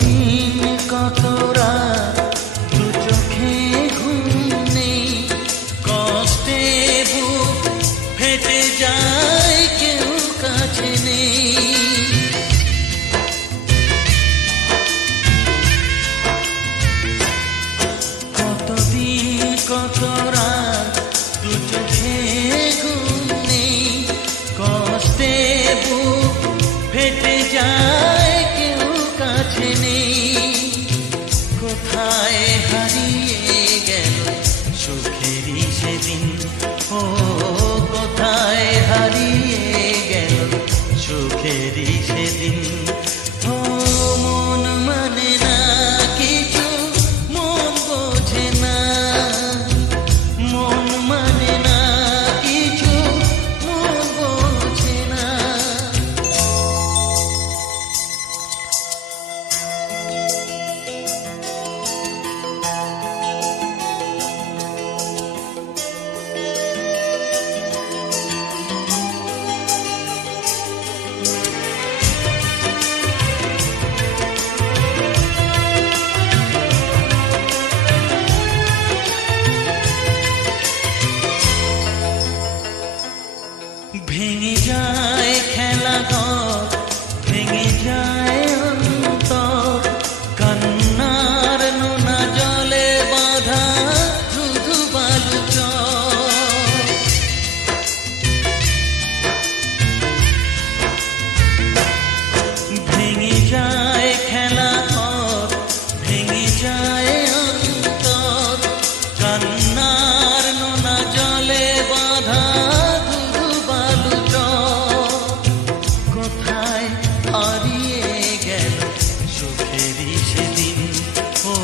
দিন কত রাত দু চোখে ঘুম নেই, কষ্টে বুক ফেটে যায় কেউ কাছে নেই। কতদিন কত রাত দু চোখে ঘুম নেই, কষ্টে বুক ফেটে যায় কেউ কাছে নেই। কোথায় হারিয়ে গেল সুখেরই সেদিন, ও কোথায় হারিয়ে গেল সুখেরই সেদিন। ও মন মানে না কিছু, মন বোঝে না, মন মানে না কিছু, মন বোঝে না। ভেঙে যায় খেলা ঘর, ভেঙে যায় অন্তর, কান্নার নোনা জলে বাঁধা ধুধু বালু চর। ভেঙে যায় খেলা ঘর, ভেঙে যায় অন্তর, কান্নার নোনা জলে বাঁধা হারিয়ে গেল সুখেরই সেদিন। ও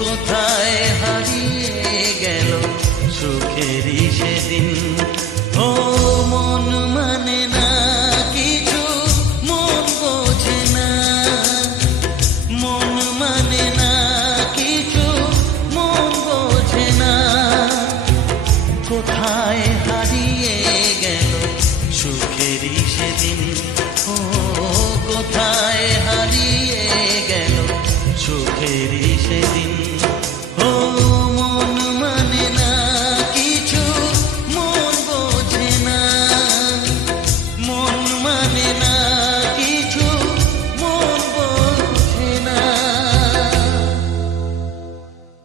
কোথায় হারিয়ে গেল সুখেরই সেদিন। ও মন মানে না কিছু, মন বোঝে না, মন মানে না কিছু, মন বোঝে না। কোথায় হারিয়ে গেল সুখেরই সেদিন। ও কোথায় হারিয়ে গেল সুখেরই সেদিন।